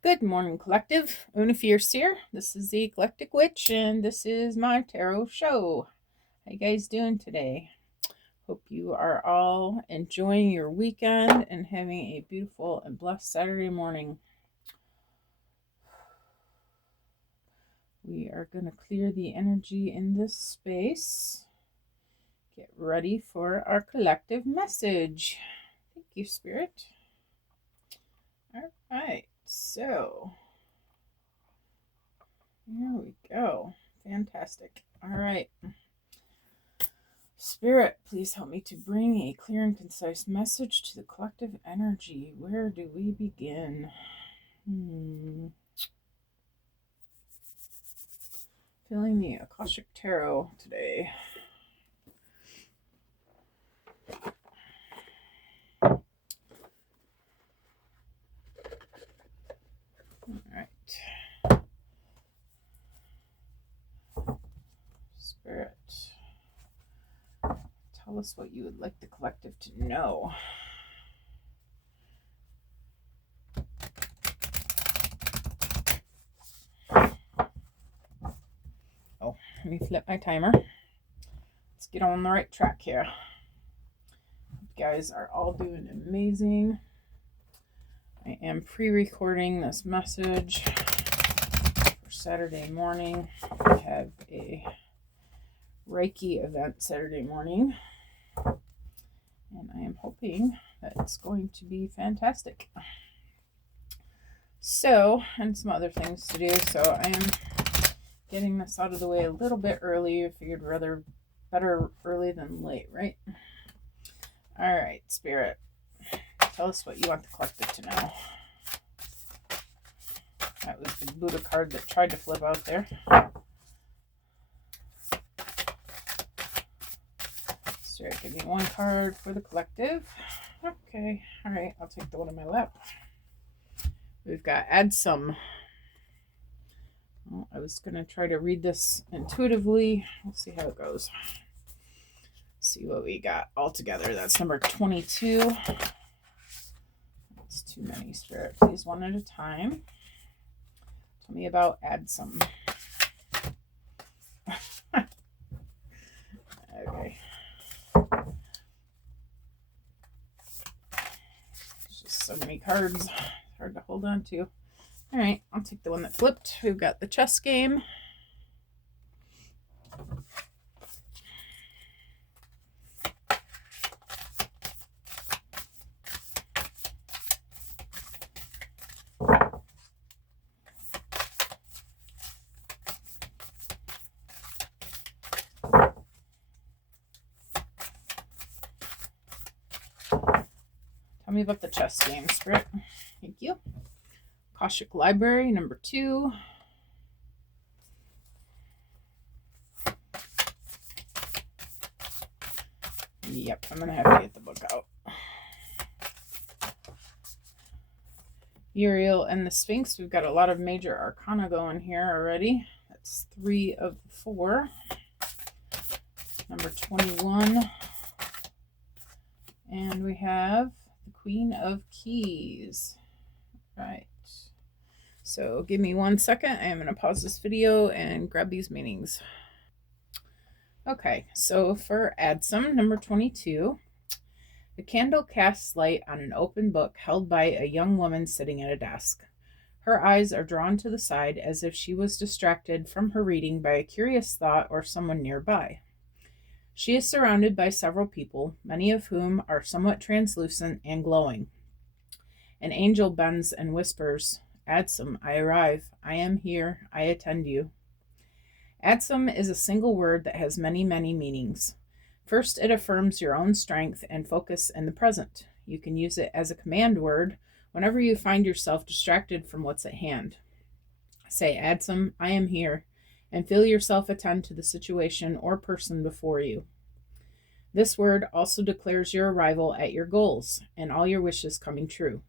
Good morning, Collective. Una Fierce here. This is the Eclectic Witch, and this is my tarot show. How you guys doing today? Hope you are all enjoying your weekend and having a beautiful and blessed Saturday morning. We are going to clear the energy in this space. Get ready for our collective message. Thank you, Spirit. All right, so here we go. Fantastic. All right. Spirit, please help me to bring a clear and concise message to the collective energy. Where do we begin? Feeling the Akashic Tarot today. All right. Spirit, tell us what you would like the collective to know. Oh, let me flip my timer. Let's get on the right track here. You guys are all doing amazing. I am pre-recording this message for Saturday morning. I have a Reiki event Saturday morning, and I am hoping that it's going to be fantastic. So, and some other things to do, so I am getting this out of the way a little bit early. I figured better early than late, right? All right, Spirit, tell us what you want the collective to know. That was the Buddha card that tried to flip out there. Spirit, give me one card for the collective. Okay, all right, I'll take the one on my lap. We've got add some. Well, I was going to try to read this intuitively. We'll see how it goes. See what we got all together. That's number 22. That's too many, Spirit. Please, one at a time. Tell me about add some. Okay. There's just so many cards. It's hard to hold on to. All right, I'll take the one that flipped. We've got the chess game. Tell me about the chess game, Spirit. Thank you. Akashic Library, number 2. Yep, I'm going to have to get the book out. Uriel and the Sphinx. We've got a lot of major arcana going here already. That's 3 of 4. Number 21. And we have the Queen of Keys. Right. So give me 1 second. I am going to pause this video and grab these meanings. Okay, so for add some, number 22. The candle casts light on an open book held by a young woman sitting at a desk. Her eyes are drawn to the side as if she was distracted from her reading by a curious thought or someone nearby. She is surrounded by several people, many of whom are somewhat translucent and glowing. An angel bends and whispers, "Adsum, I arrive. I am here. I attend you." Adsum is a single word that has many, many meanings. First, it affirms your own strength and focus in the present. You can use it as a command word whenever you find yourself distracted from what's at hand. Say, "Adsum, I am here," and feel yourself attend to the situation or person before you. This word also declares your arrival at your goals and all your wishes coming true.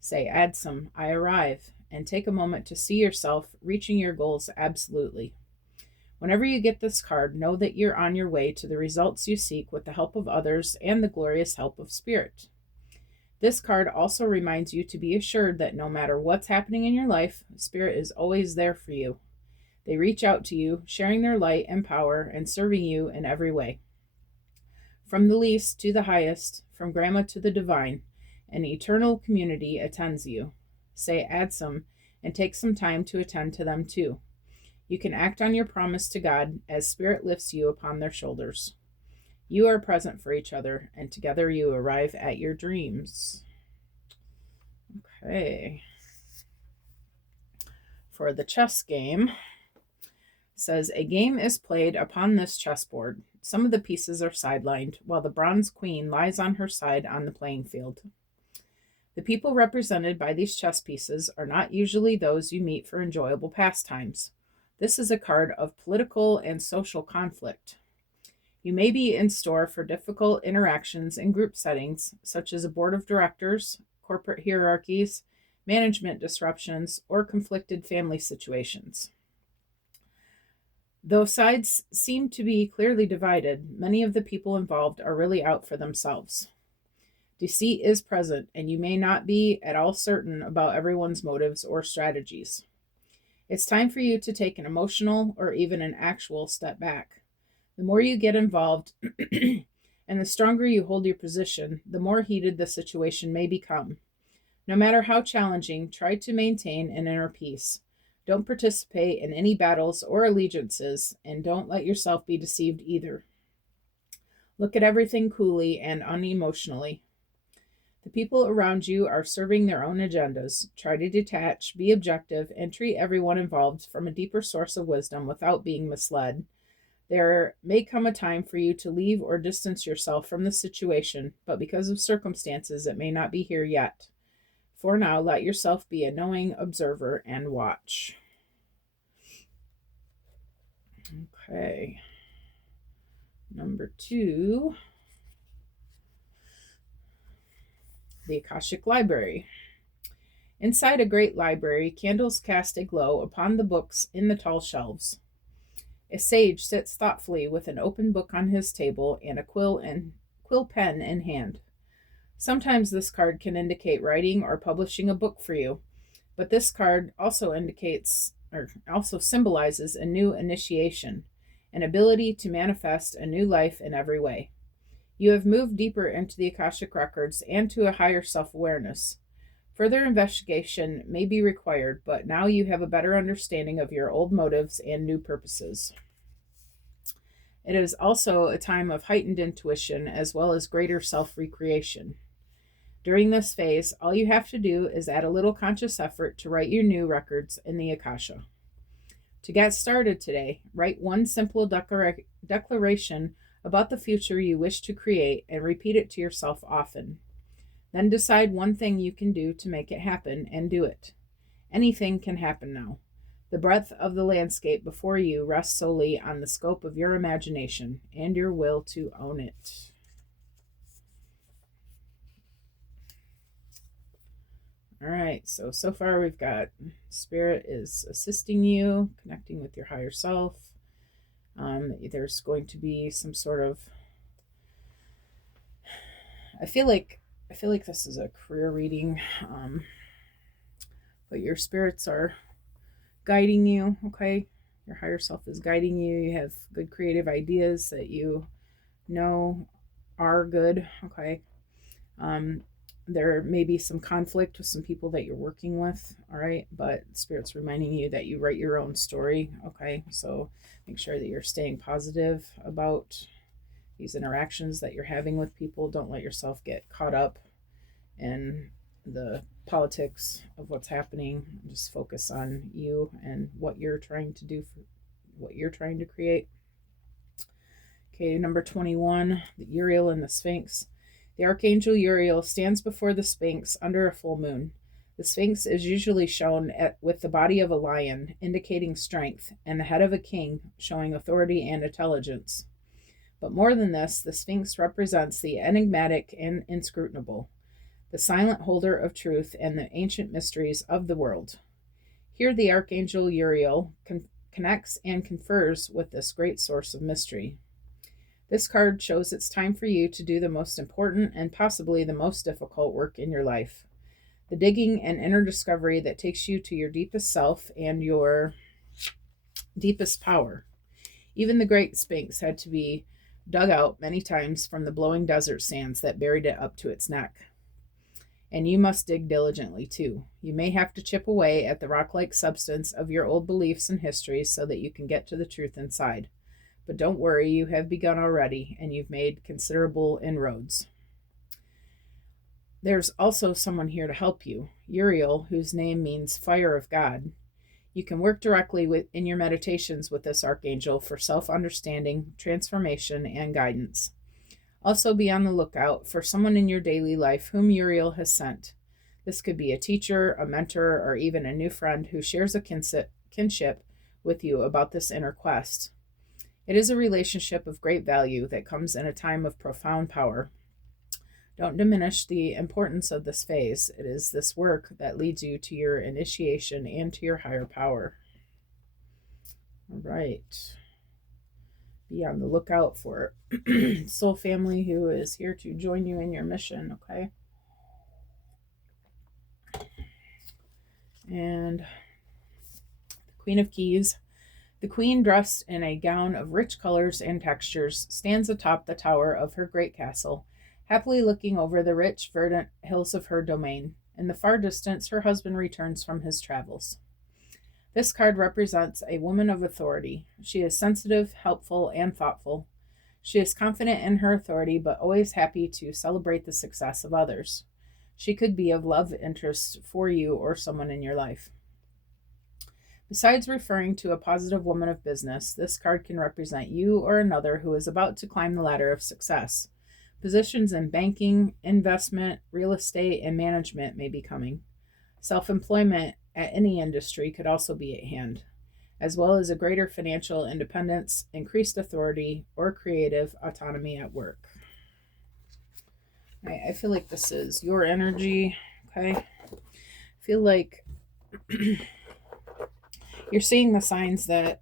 Say, "Adsum, I arrive," and take a moment to see yourself reaching your goals absolutely. Whenever you get this card, know that you're on your way to the results you seek with the help of others and the glorious help of Spirit. This card also reminds you to be assured that no matter what's happening in your life, Spirit is always there for you. They reach out to you, sharing their light and power and serving you in every way. From the least to the highest, from Grandma to the divine, an eternal community attends you. Say Adsum and take some time to attend to them too. You can act on your promise to God as Spirit lifts you upon their shoulders. You are present for each other, and together you arrive at your dreams. Okay. For the chess game, says a game is played upon this chessboard. Some of the pieces are sidelined, while the bronze queen lies on her side on the playing field. The people represented by these chess pieces are not usually those you meet for enjoyable pastimes. This is a card of political and social conflict. You may be in store for difficult interactions in group settings, such as a board of directors, corporate hierarchies, management disruptions, or conflicted family situations. Though sides seem to be clearly divided, many of the people involved are really out for themselves. Deceit is present, and you may not be at all certain about everyone's motives or strategies. It's time for you to take an emotional or even an actual step back. The more you get involved and the stronger you hold your position, the more heated the situation may become. No matter how challenging, try to maintain an inner peace. Don't participate in any battles or allegiances, and don't let yourself be deceived either. Look at everything coolly and unemotionally. The people around you are serving their own agendas. Try to detach, be objective, and treat everyone involved from a deeper source of wisdom without being misled. There may come a time for you to leave or distance yourself from the situation, but because of circumstances, it may not be here yet. For now, let yourself be a knowing observer and watch. Okay. Number 2. The Akashic Library. Inside a great library, candles cast a glow upon the books in the tall shelves. A sage sits thoughtfully with an open book on his table and a quill pen in hand. Sometimes this card can indicate writing or publishing a book for you, but this card also symbolizes a new initiation, an ability to manifest a new life in every way. You have moved deeper into the Akashic records and to a higher self-awareness. Further investigation may be required, but now you have a better understanding of your old motives and new purposes. It is also a time of heightened intuition as well as greater self-recreation. During this phase, all you have to do is add a little conscious effort to write your new records in the Akasha. To get started today, write one simple declaration about the future you wish to create and repeat it to yourself often. Then decide one thing you can do to make it happen and do it. Anything can happen now. The breadth of the landscape before you rests solely on the scope of your imagination and your will to own it. All right, so far we've got Spirit is assisting you, connecting with your higher self. There's going to be some sort of, I feel like this is a career reading, but your spirits are guiding you, okay? Your higher self is guiding you. You have good creative ideas that you know are good, okay? There may be some conflict with some people that you're working with, all right? But Spirit's reminding you that you write your own story, okay? So make sure that you're staying positive about these interactions that you're having with people. Don't let yourself get caught up in the politics of what's happening. Just focus on you and what you're trying to do, for what you're trying to create. Okay, number 21, the Uriel and the Sphinx. The Archangel Uriel stands before the Sphinx under a full moon. The Sphinx is usually shown with the body of a lion, indicating strength, and the head of a king, showing authority and intelligence. But more than this, the Sphinx represents the enigmatic and inscrutable, the silent holder of truth and the ancient mysteries of the world. Here the Archangel Uriel connects and confers with this great source of mystery. This card shows it's time for you to do the most important and possibly the most difficult work in your life. The digging and inner discovery that takes you to your deepest self and your deepest power. Even the Great Sphinx had to be dug out many times from the blowing desert sands that buried it up to its neck. And you must dig diligently too. You may have to chip away at the rock-like substance of your old beliefs and histories so that you can get to the truth inside. But don't worry, you have begun already, and you've made considerable inroads. There's also someone here to help you, Uriel, whose name means fire of God. You can work directly in your meditations with this archangel for self-understanding, transformation, and guidance. Also be on the lookout for someone in your daily life whom Uriel has sent. This could be a teacher, a mentor, or even a new friend who shares a kinship with you about this inner quest. It is a relationship of great value that comes in a time of profound power. Don't diminish the importance of this phase. It is this work that leads you to your initiation and to your higher power. All right. Be on the lookout for soul family who is here to join you in your mission, okay? And the Queen of Keys. The queen, dressed in a gown of rich colors and textures, stands atop the tower of her great castle, happily looking over the rich, verdant hills of her domain. In the far distance, her husband returns from his travels. This card represents a woman of authority. She is sensitive, helpful, and thoughtful. She is confident in her authority, but always happy to celebrate the success of others. She could be of love interest for you or someone in your life. Besides referring to a positive woman of business, this card can represent you or another who is about to climb the ladder of success. Positions in banking, investment, real estate, and management may be coming. Self-employment at any industry could also be at hand, as well as a greater financial independence, increased authority, or creative autonomy at work. I feel like this is your energy, okay? I feel like you're seeing the signs that,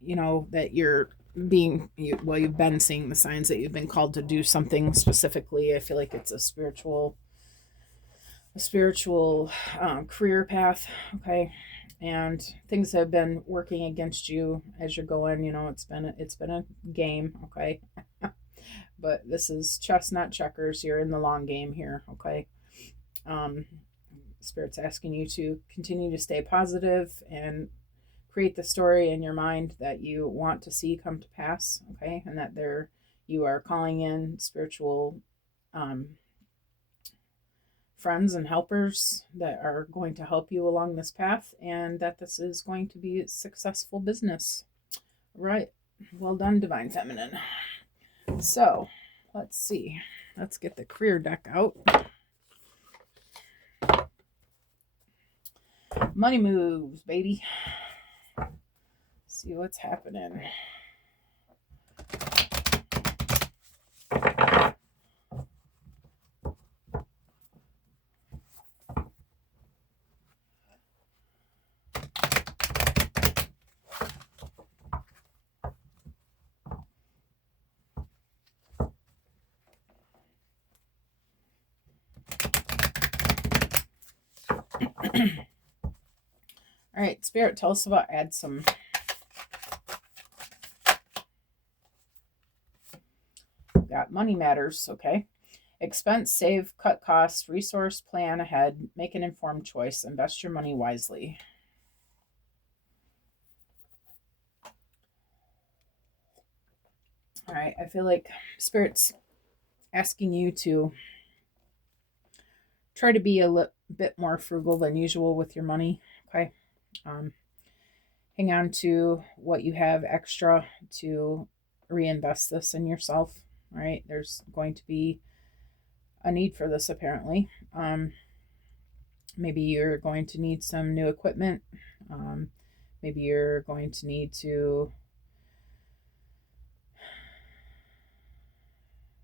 that you've been seeing the signs that you've been called to do something specifically. I feel like it's a spiritual career path, okay? And things have been working against you as you're going. It's been a game, okay? But this is chess, not checkers. You're in the long game here, okay? Spirit's asking you to continue to stay positive and create the story in your mind that you want to see come to pass, okay? And that you are calling in spiritual friends and helpers that are going to help you along this path, and that this is going to be a successful business. Right. Well done, Divine Feminine. So, let's see. Let's get the career deck out. Money moves, baby. See what's happening. All right, Spirit, tell us about some. Got money matters, okay? Expense, save, cut costs, resource, plan ahead, make an informed choice, invest your money wisely. All right, I feel like Spirit's asking you to try to be a bit more frugal than usual with your money, okay? Hang on to what you have extra to reinvest this in yourself, all right? There's going to be a need for this, apparently. Maybe you're going to need some new equipment. Maybe you're going to need to,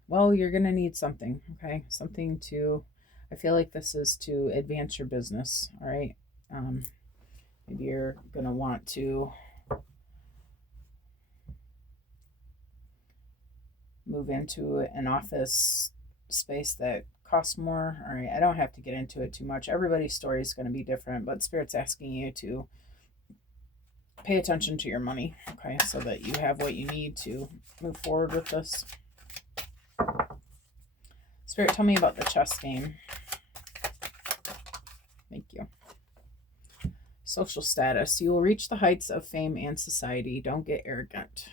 you're going to need something, okay? Something to, I feel like this is to advance your business, all right? Maybe you're going to want to move into an office space that costs more. All right, I don't have to get into it too much. Everybody's story is going to be different, but Spirit's asking you to pay attention to your money, okay, so that you have what you need to move forward with this. Spirit, tell me about the chess game. Thank you. Social status. You will reach the heights of fame and society. Don't get arrogant.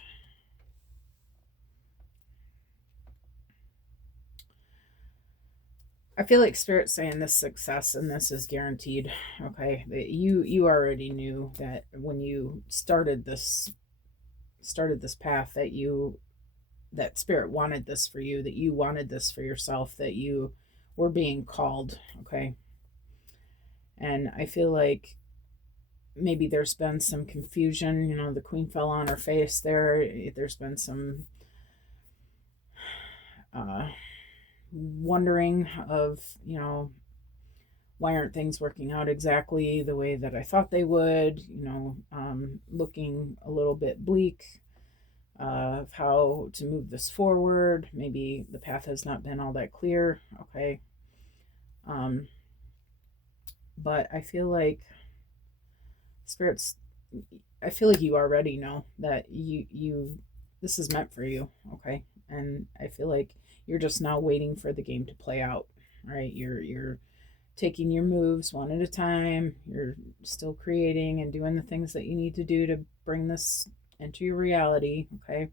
I feel like Spirit's saying this success and this is guaranteed. Okay, you already knew that when you started this path that Spirit wanted this for you, that you wanted this for yourself, that you were being called. Okay, and I feel like maybe there's been some confusion. You know, the Queen fell on her face there. There's been some wondering of, you know, why aren't things working out exactly the way that I thought they would, you know, looking a little bit bleak of how to move this forward. Maybe the path has not been all that clear. Okay. But I feel like Spirits, I feel like you already know that this is meant for you. Okay. And I feel like you're just now waiting for the game to play out, right? You're taking your moves one at a time. You're still creating and doing the things that you need to do to bring this into your reality, okay?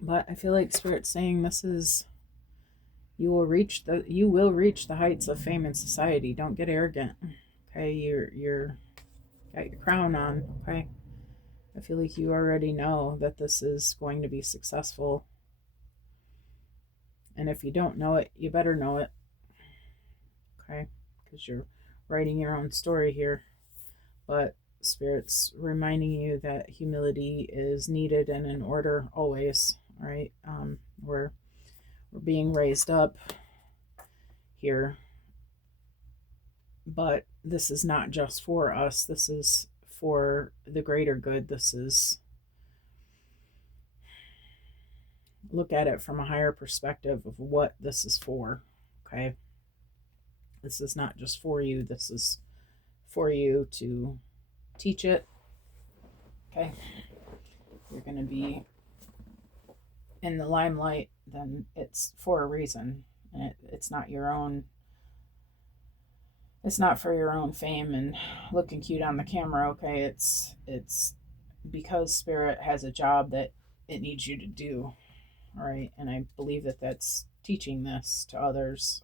But I feel like Spirit's saying you will reach the heights of fame in society. Don't get arrogant, okay? You're got your crown on, okay? I feel like you already know that this is going to be successful. And if you don't know it, you better know it. Okay? Because you're writing your own story here. But Spirit's reminding you that humility is needed and in order always. All right? We're being raised up here. But this is not just for us. This is for the greater good. This is, look at it from a higher perspective of what this is for. Okay? This is not just for you. This is for you to teach it. Okay? You're going to be in the limelight, then it's for a reason. And it's not your own. It's not for your own fame and looking cute on the camera. Okay? It's because Spirit has a job that it needs you to do. All right? And I believe that that's teaching this to others.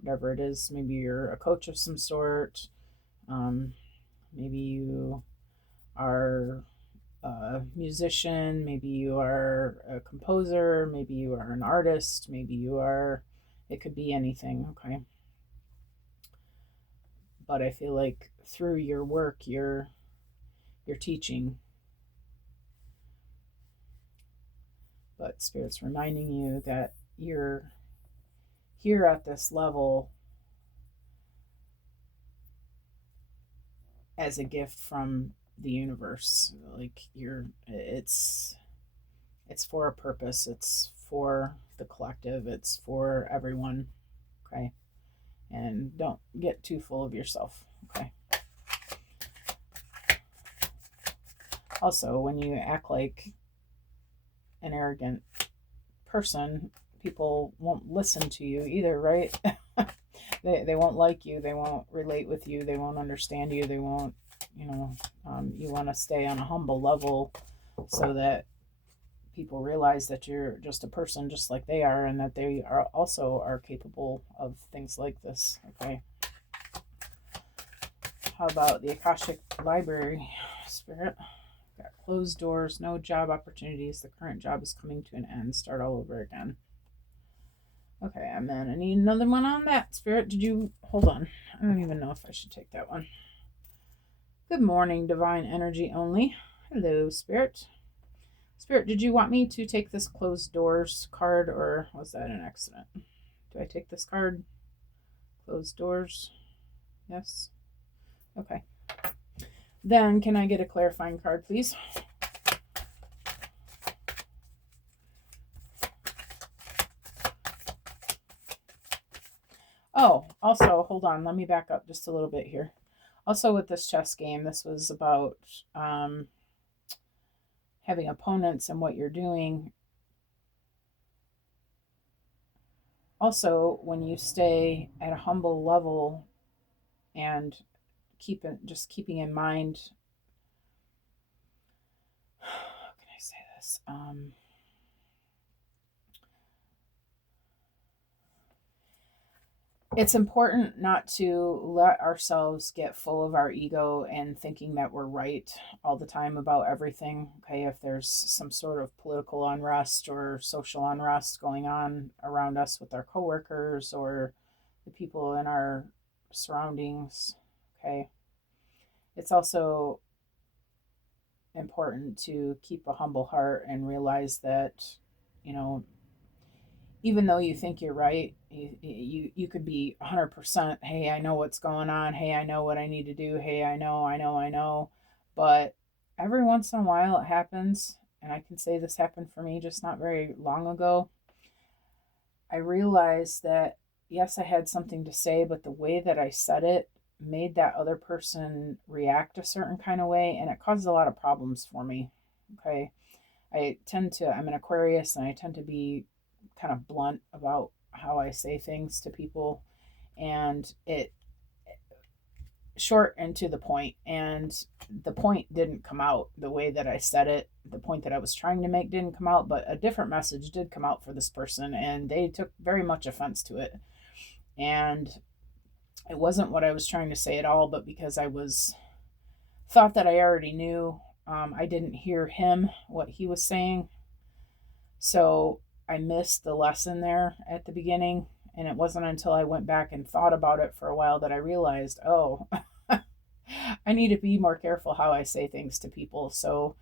Whatever it is, maybe you're a coach of some sort. Maybe you are a musician, maybe you are a composer, maybe you are an artist, maybe you are, it could be anything, okay? But I feel like through your work, you're teaching. But Spirit's reminding you that you're here at this level as a gift from the universe. Like it's for a purpose. It's for the collective. It's for everyone. Okay? And don't get too full of yourself. Okay? Also, when you act like an arrogant person, people won't listen to you either, right? They won't like you. They won't relate with you. They won't understand you. They won't, you want to stay on a humble level so that people realize that you're just a person just like they are, and that they are also capable of things like this. Okay. How about the Akashic Library, Spirit? Got closed doors, no job opportunities. The current job is coming to an end. Start all over again. Okay, and then I need another one on that. Spirit, did you... Hold on. I don't even know if I should take that one. Good morning, divine energy only. Hello, Spirit. Spirit, did you want me to take this closed doors card, or was that an accident? Do I take this card? Closed doors? Yes? Okay. Then can I get a clarifying card, please? Oh, also, hold on. Let me back up just a little bit here. Also, with this chess game, this was about having opponents and what you're doing. Also, when you stay at a humble level and keeping in mind, how can I say this? It's important not to let ourselves get full of our ego and thinking that we're right all the time about everything. Okay, if there's some sort of political unrest or social unrest going on around us with our coworkers or the people in our surroundings, okay, it's also important to keep a humble heart and realize that, you know, even though you think you're right, you could be 100%, hey, I know what's going on. Hey, I know what I need to do. Hey, I know. But every once in a while it happens. And I can say this happened for me just not very long ago. I realized that, yes, I had something to say, but the way that I said it made that other person react a certain kind of way. And it caused a lot of problems for me. Okay. I'm an Aquarius and I tend to be kind of blunt about how I say things to people, and it short and to the point. And the point didn't come out the way that I said it. The point that I was trying to make didn't come out, but a different message did come out for this person, and they took very much offense to it. And it wasn't what I was trying to say at all, but because I was thought that I already knew, I didn't hear him what he was saying. So I missed the lesson there at the beginning. And it wasn't until I went back and thought about it for a while that I realized, oh, I need to be more careful how I say things to people. So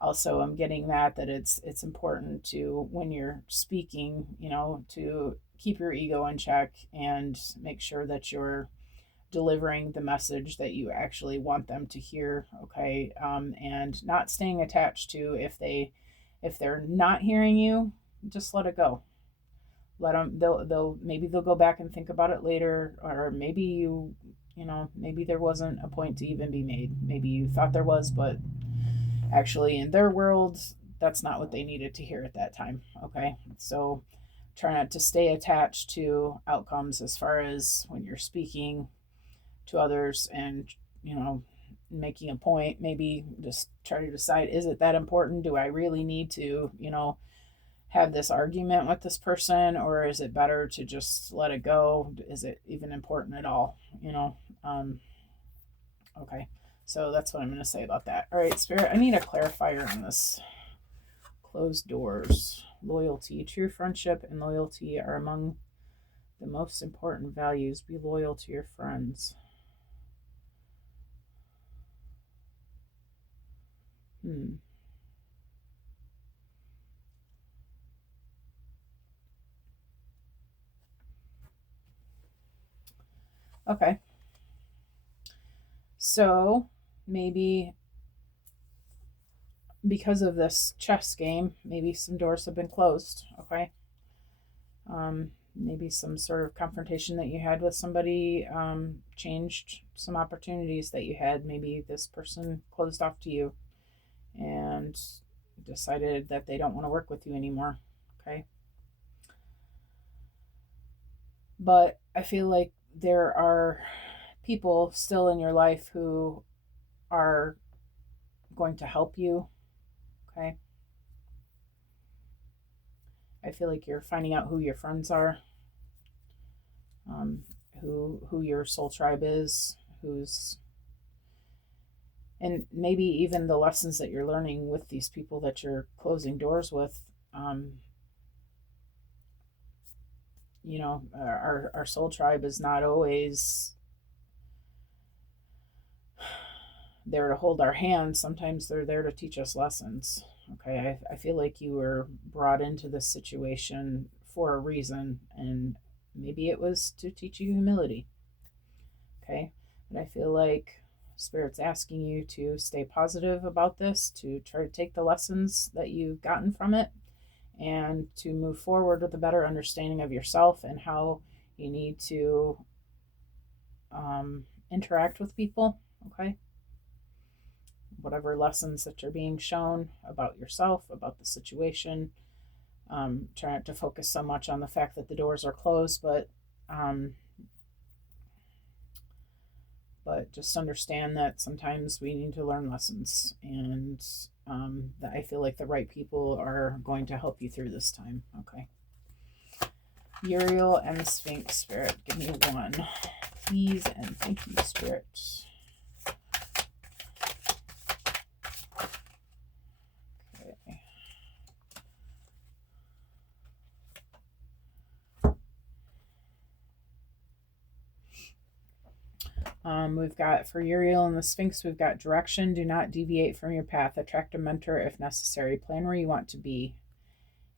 also I'm getting that it's important to, when you're speaking, to keep your ego in check and make sure that you're delivering the message that you actually want them to hear. Okay. And not staying attached to, if they're not hearing you, just let it go. Let them, they'll go back and think about it later. Or maybe maybe there wasn't a point to even be made. Maybe you thought there was, but actually in their world, that's not what they needed to hear at that time. Okay. So try not to stay attached to outcomes as far as when you're speaking to others and, making a point. Maybe just try to decide, is it that important? Do I really need to, have this argument with this person, or is it better to just let it go? Is it even important at all? Okay. So that's what I'm going to say about that. All right, Spirit, I need a clarifier on this. Closed doors. Loyalty. True friendship and loyalty are among the most important values. Be loyal to your friends. Okay. So maybe because of this chess game, maybe some doors have been closed. Okay. Maybe some sort of confrontation that you had with somebody changed some opportunities that you had. Maybe this person closed off to you and decided that they don't want to work with you anymore. Okay. But I feel like there are people still in your life who are going to help you. Okay. I feel like you're finding out who your friends are, who your soul tribe is, and maybe even the lessons that you're learning with these people that you're closing doors with. Our soul tribe is not always there to hold our hands. Sometimes they're there to teach us lessons. Okay, I feel like you were brought into this situation for a reason, and maybe it was to teach you humility. Okay, but I feel like Spirit's asking you to stay positive about this, to try to take the lessons that you've gotten from it, and to move forward with a better understanding of yourself and how You need to interact with people, okay? Whatever lessons that you're being shown about yourself, about the situation. Try not to focus so much on the fact that the doors are closed, but just understand that sometimes we need to learn lessons, and that I feel like the right people are going to help you through this time. Okay. Uriel and the Sphinx, Spirit, give me one, please, and thank you, Spirit. Okay. We've got, for Uriel and the Sphinx, we've got direction. Do not deviate from your path. Attract a mentor if necessary. Plan where you want to be.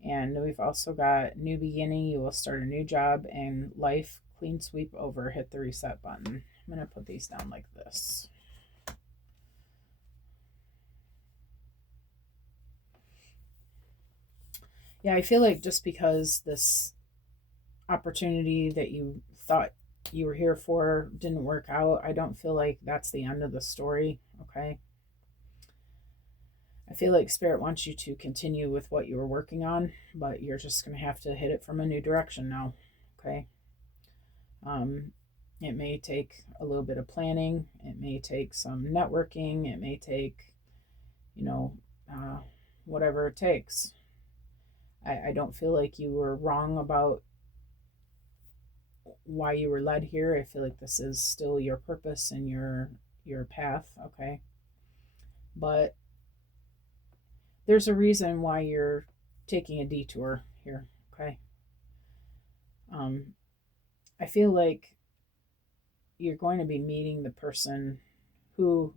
And we've also got new beginning. You will start a new job and life. Clean sweep over. Hit the reset button. I'm going to put these down like this. Yeah, I feel like just because this opportunity that you thought you were here for didn't work out, I don't feel like that's the end of the story, okay? I feel like Spirit wants you to continue with what you were working on, but you're just going to have to hit it from a new direction now, okay? It may take a little bit of planning. It may take some networking. It may take, whatever it takes. I don't feel like you were wrong about why you were led here. I feel like this is still your purpose and your path, okay? But there's a reason why you're taking a detour here, okay? I feel like you're going to be meeting the person who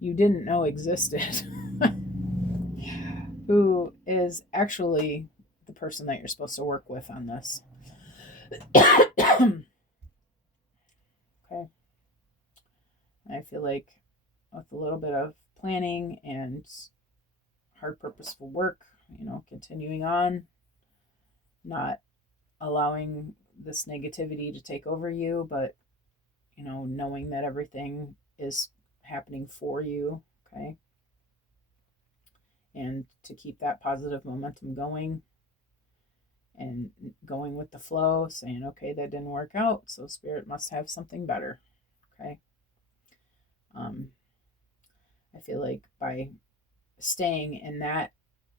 you didn't know existed, who is actually the person that you're supposed to work with on this. Okay. I feel like with a little bit of planning and hard, purposeful work, continuing on, not allowing this negativity to take over you, but, knowing that everything is happening for you, okay? And to keep that positive momentum going and going with the flow, saying, okay, that didn't work out, so Spirit must have something better, okay? I feel like by staying in that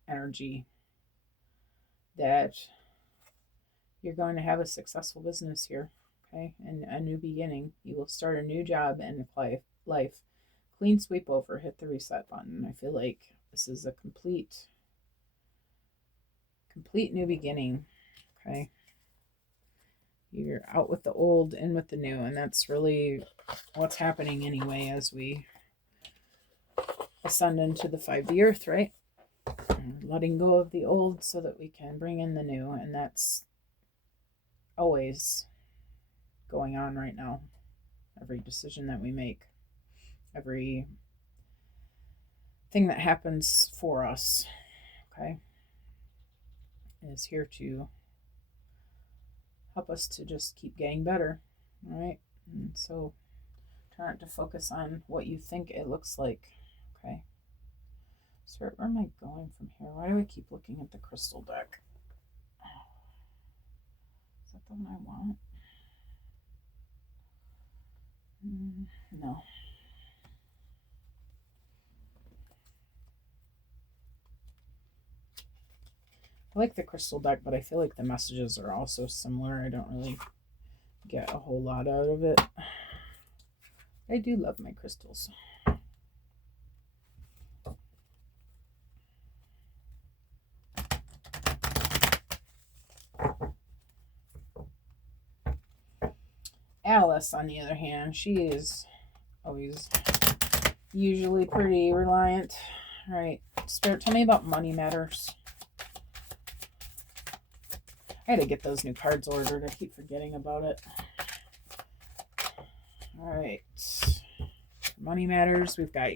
energy, that you're going to have a successful business here, okay? And a new beginning. You will start a new job and life. Clean sweep over, hit the reset button. I feel like this is a complete new beginning, okay? You're out with the old, in with the new, and that's really what's happening anyway as we ascend into the 5D earth, right? Letting go of the old so that we can bring in the new, and that's always going on right now. Every decision that we make, every thing that happens for us, okay, is here to help us to just keep getting better, all right? And so try not to focus on what you think it looks like, okay? So where am I going from here? Why do I keep looking at the crystal deck? Is that the one I want? No. I like the crystal deck, but I feel like the messages are also similar. I don't really get a whole lot out of it. I do love my crystals. Alice, on the other hand, she is always usually pretty reliant. All right, Spirit, tell me about money matters. I had to get those new cards ordered. I keep forgetting about it. All right. Money matters. We've got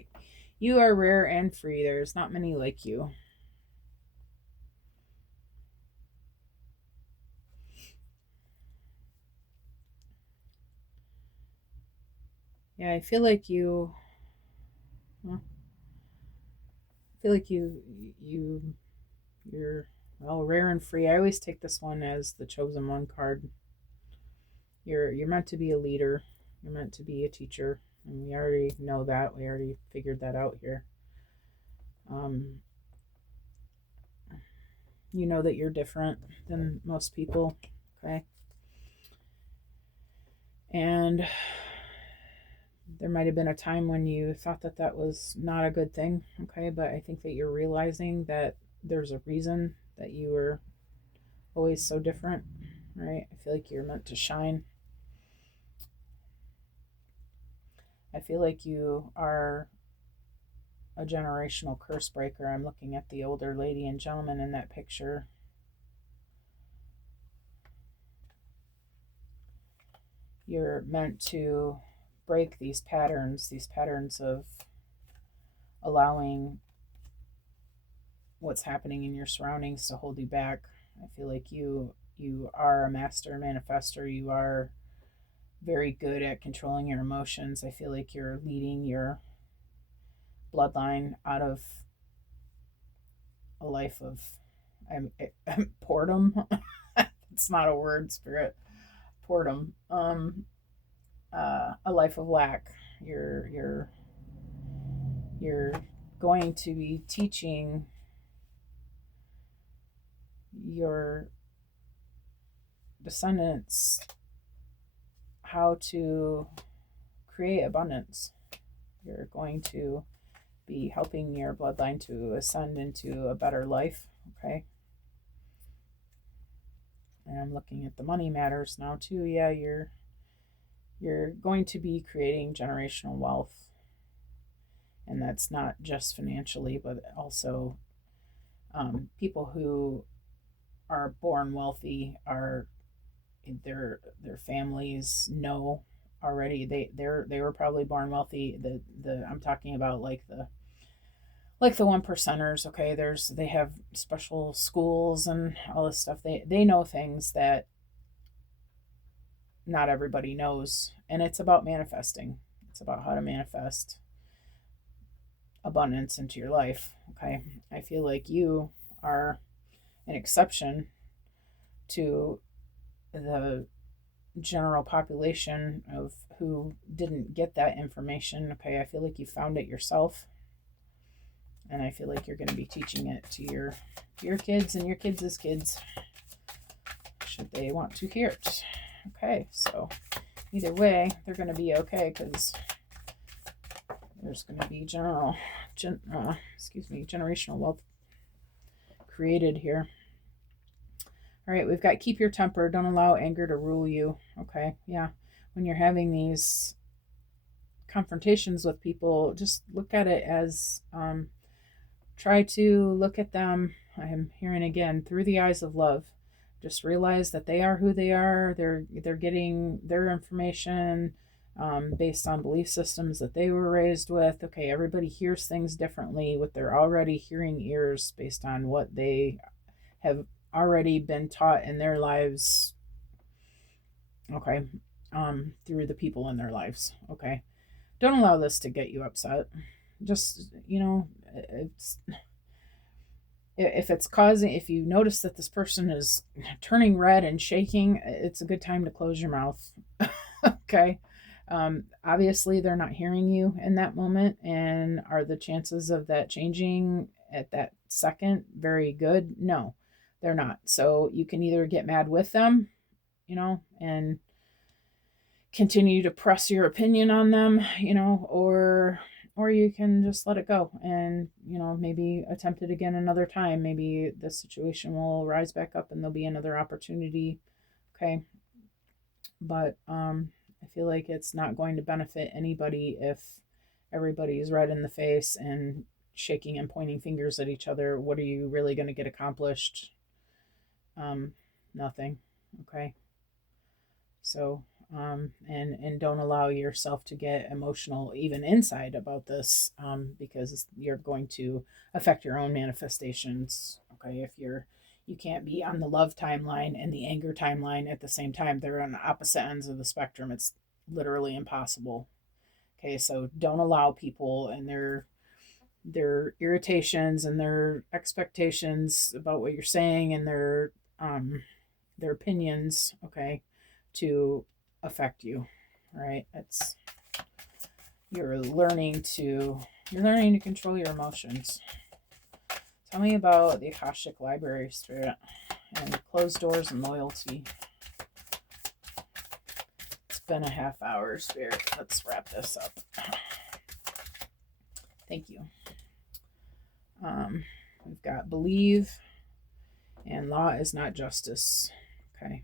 you are rare and free. There's not many like you. Yeah, I feel like you, well, I feel like you're, well, rare and free. I always take this one as the chosen one card. You're meant to be a leader. You're meant to be a teacher, and we already know that. We already figured that out here. Um, you know that you're different than most people, okay? And there might have been a time when you thought that that was not a good thing, okay? But I think that you're realizing that there's a reason that you were always so different, right? I feel like you're meant to shine. I feel like you are a generational curse breaker. I'm looking at the older lady and gentleman in that picture. You're meant to break these patterns of allowing what's happening in your surroundings to hold you back. I feel like you are a master manifester. You are very good at controlling your emotions. I feel like you're leading your bloodline out of a life of boredom. It's not a word, spirit. Boredom. A life of lack. You're going to be teaching your descendants how to create abundance. You're going to be helping your bloodline to ascend into a better life, okay? And I'm looking at the money matters now too. Yeah, you're going to be creating generational wealth. And that's not just financially, but also people who are born wealthy are their families know already. They were probably born wealthy. The I'm talking about like the one percenters. Okay, they have special schools and all this stuff. They know things that not everybody knows, and it's about manifesting. It's about how to manifest abundance into your life. Okay, I feel like you are an exception to the general population of who didn't get that information. Okay, I feel like you found it yourself, and I feel like you're going to be teaching it to your kids and your kids' kids, should they want to hear it. Okay, so either way, they're going to be okay, because there's going to be generational wealth created here. All right, we've got keep your temper. Don't allow anger to rule you. Okay, yeah. When you're having these confrontations with people, just look at it as try to look at them. I am hearing again through the eyes of love. Just realize that they are who they are. They're getting their information based on belief systems that they were raised with. Okay, everybody hears things differently with their already hearing ears based on what they have already been taught in their lives. Okay, through the people in their lives. Okay, don't allow this to get you upset. Just it's if you notice that this person is turning red and shaking, it's a good time to close your mouth. Okay. Obviously they're not hearing you in that moment, and are the chances of that changing at that second very good? No, they're not. So you can either get mad with them, and continue to press your opinion on them, or you can just let it go and, maybe attempt it again another time. Maybe the situation will rise back up and there'll be another opportunity. Okay. But I feel like it's not going to benefit anybody if everybody's red in the face and shaking and pointing fingers at each other. What are you really going to get accomplished? Nothing. Okay. So and don't allow yourself to get emotional even inside about this, because you're going to affect your own manifestations. Okay, if you can't be on the love timeline and the anger timeline at the same time. They're on the opposite ends of the spectrum. It's literally impossible. Okay, so don't allow people and their irritations and their expectations about what you're saying and their opinions, okay, to affect you. All right, it's you're learning to control your emotions. Tell me about the Akashic Library, Spirit, and closed doors and loyalty. It's been a half hour, Spirit. Let's wrap this up. Thank you. We've got believe and law is not justice. Okay.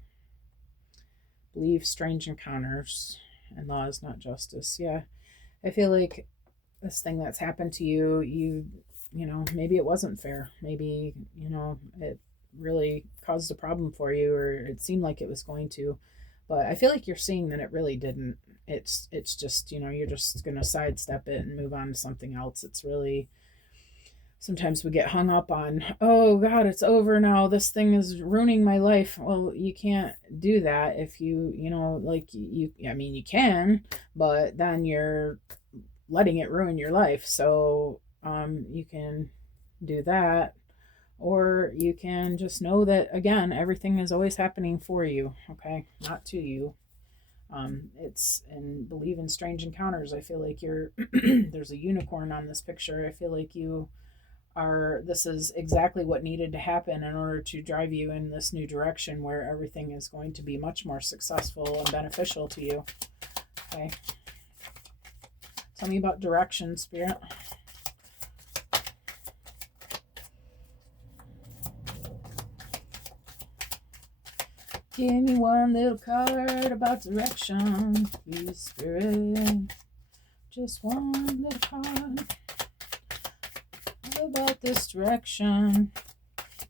Believe strange encounters and law is not justice. Yeah. I feel like this thing that's happened to you, you know, maybe it wasn't fair. Maybe, you know, it really caused a problem for you, or it seemed like it was going to. But I feel like you're seeing that it really didn't. It's just, you know, you're just going to sidestep it and move on to something else. It's really, sometimes we get hung up on, oh God, it's over now. This thing is ruining my life. Well, you can't do that if you know, like I mean, you can, but then you're letting it ruin your life. So you can do that, or you can just know that, again, everything is always happening for you, okay, not to you. It's, and believe in strange encounters. I feel like you're there's a unicorn on this picture. I feel like you are, this is exactly what needed to happen in order to drive you in this new direction where everything is going to be much more successful and beneficial to you. Okay. Tell me about direction, Spirit. Give me one little card about direction, please, Spirit. Just one little card about this direction.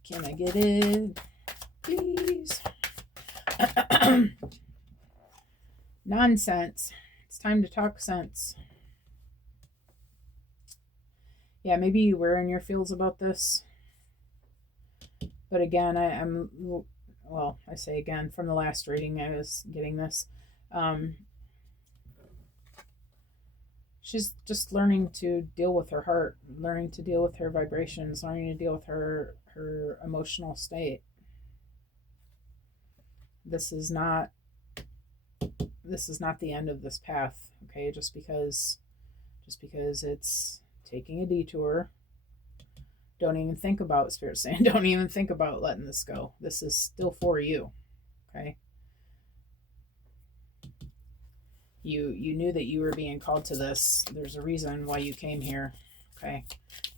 Can I get it, please? Nonsense. It's time to talk sense. Yeah, maybe you were in your feels about this. But again, well, I say again, from the last reading I was getting this. She's just learning to deal with her heart, learning to deal with her vibrations, learning to deal with her emotional state. This is not the end of this path, okay? Just because it's taking a detour, don't even think about, Spirit saying, don't even think about letting this go. This is still for you, okay? You knew that you were being called to this. There's a reason why you came here, okay?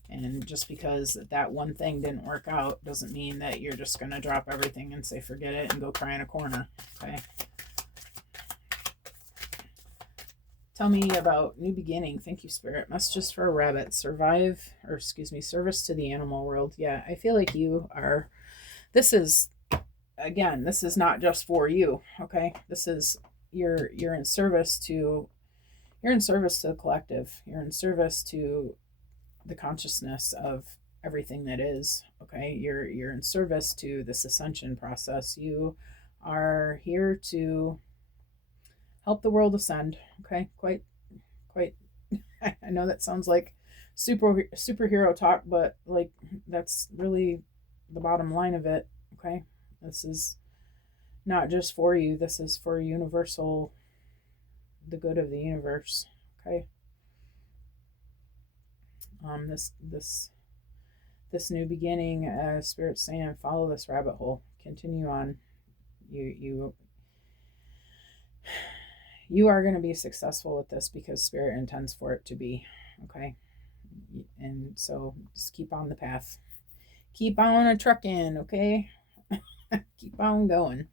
And just because that one thing didn't work out doesn't mean that you're just going to drop everything and say forget it and go cry in a corner, okay? Tell me about new beginning. Thank you, Spirit. Messages for a rabbit. Service to the animal world. Yeah, I feel like you are, this is, again, this is not just for you, okay? This is, you're in service to the collective. You're in service to the consciousness of everything that is, okay? You're in service to this ascension process. You are here to help the world ascend, okay? Quite I know that sounds like superhero talk, but like that's really the bottom line of it, okay? This is not just for you. This is for universal, the good of the universe, okay? This new beginning, Spirit's saying, follow this rabbit hole. Continue on. You are going to be successful with this because Spirit intends for it to be, okay? And so just keep on the path. Keep on a trucking, okay? Keep on going.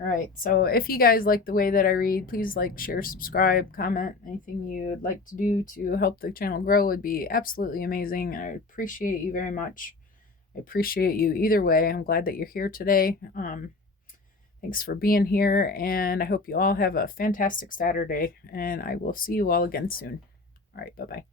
All right, so if you guys like the way that I read, please like, share, subscribe, comment. Anything you'd like to do to help the channel grow would be absolutely amazing. I appreciate you very much. I appreciate you either way. I'm glad that you're here today. Thanks for being here, and I hope you all have a fantastic Saturday, and I will see you all again soon. All right, bye-bye.